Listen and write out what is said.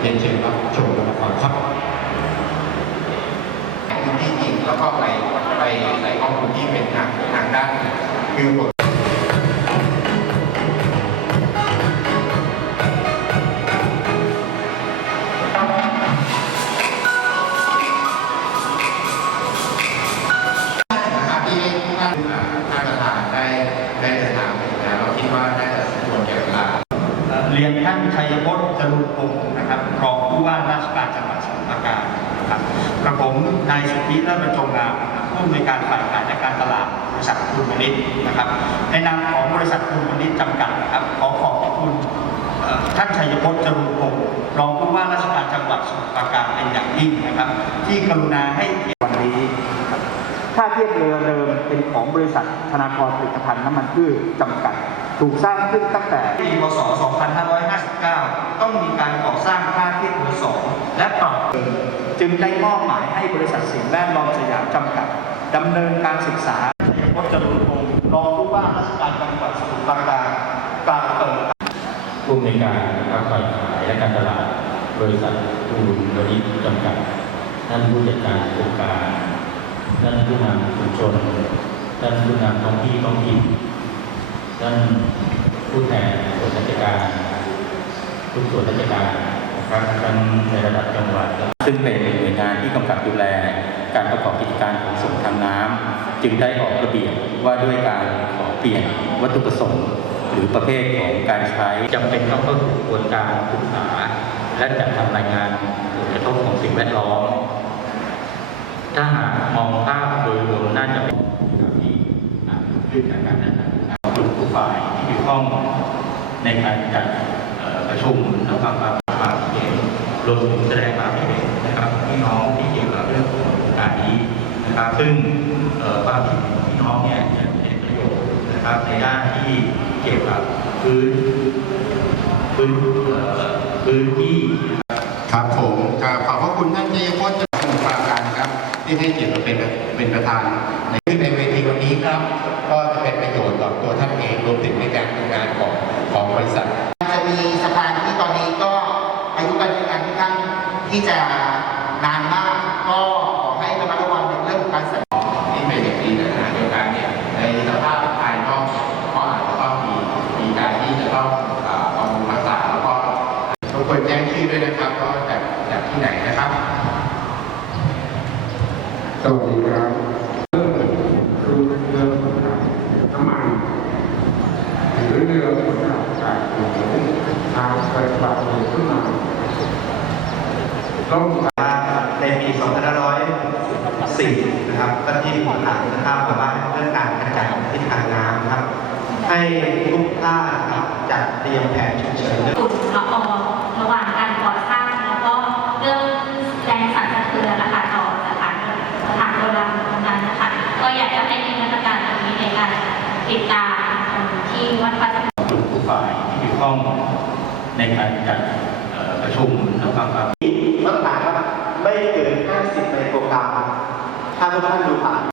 เรียนเชิญรับชมกันละครครับที่จริงแล้วก็ไปไปไปข้อมูลที่เป็นทางทางด้านคือ ท่านชัยพจน์จรุนพงศ์นะครับรองผู้ว่าราชการจังหวัดสมุทรปราการครับกระผมนายสุทธิเลิศบรรจงงามรับผู้อำนวยการฝ่ายขายและการตลาดบริษัทคุณมนิตนะครับในนามของบริษัทคุณมนิตจำกัดครับขอขอบพระคุณท่านชัยพจน์จรุนพงศ์รองผู้ว่าราชการจังหวัดสมุทรปราการเป็นอย่างยิ่งนะครับ ที่กรุณาให้กียรติวันนี้ท่าเทียบเรือเดิมเป็นของบริษัทธนากรผลิตภัณฑ์น้ำมันพืชจำกัด ถูกสร้างขึ้นตั้งแต่ปีพศ 2559 ต้องมีการก่อสร้างท่าเทียบเรือสองและปรับปรุงจึงได้มอบหมายให้บริษัทสิ่งแวดล้อมสยามจำกัดดำเนินการศึกษาชัยพจน์จรุนพงศ์รองผู้ว่าราชการจังหวัดสมุทรปราการกล่าวเปิดผู้อำนวยการนะครับฝ่ายขายและการตลาดบริษัทอูรุนวณิชจำกัดท่านผู้จัดการโครงการท่านผู้นำชุมชนท่านผู้นำท้องที่ท้องถิ่น ท่านผู้แทนส่วนราชการทุกส่วนราชการนะครับทั้งในระดับจังหวัด ซึ่งเป็นหน่วยงานที่กำกับดูแลการประกอบกิจการขนส่งทางน้ำจึงได้ออกระเบียบว่าด้วยการขอเปลี่ยนวัตถุประสงค์ หรือประเภทของการใช้จำเป็นต้องเข้าสู่กระบวนการศึกษา และจัดทำรายงานผลกระทบของสิ่งแวดล้อมถ้าหากมองภาพโดยรวมน่าจะเป็นการที่ขึ้นจากการนั้นกลุ่มผู้ฝ่ายที่เกี่ยวข้อง ในการจัดประชุมแล้วก็ความความคิดเห็นรวมถึงแสดงความคิดเห็นนะครับพี่น้องที่เกี่ยวกับเรื่องของการนี้นะครับซึ่งความคิดเห็นของพี่น้องเนี่ยจะเป็นประโยชน์นะครับในด้านที่เกี่ยวกับพื้นพื้นพื้นที่ครับผมขอบพระคุณท่านชัยพจน์จากสมุทรปราการครับ ที่ให้เกียรติมาเป็นเป็นประธานในในเวทีวันนี้ครับก็ ตัวท่านเองรวมถึงในการทำงานของของบริษัท จะมีสะพานที่ตอนนี้ก็อายุการใช้งานค่อนข้างที่จะนานมากก็ขอให้ระมัดระวังในเรื่องของการสัญจรที่เป็นอย่างดีนะฮะเดียวกันเนี่ยในสภาพภายนอกก็อาจจะต้องมีมีการที่จะต้องอ่าบำรุงรักษาแล้วก็ทุกคนแจ้งชื่อด้วยนะครับว่าจากจากที่ไหนนะครับ สวัสดีครับเริ่มคือเรือขนน้ำมัน หรือเรือขนอากาศหรือทางไฟฟ้าขึ้นมาต้องในปี2504นะครับก็ที่ผมอ่านนะครับบอกว่าเรื่องการกระจายทิศทางน้ำครับ ให้ทุกท่านครับจัดเตรียมแผนฉุกเฉินฝุ่นละอระหว่างการก่อสร้างแล้วก็เรื่องแรงสั่นสะเทือนนะคะต่อสถานสถานโบราณตรงนั้นนะคะก็อยากจะให้มีมาตรการตรงนี้ในการติดตาม ที่วัดพระธรรมกลุ่มผู้ฝ่ายที่เกี่ยวข้องในการจัดประชุมแล้วก็มาตรฐานว่าไม่เกิน 50ไมโครกรัมถ้าทุกท่านดูผ่าน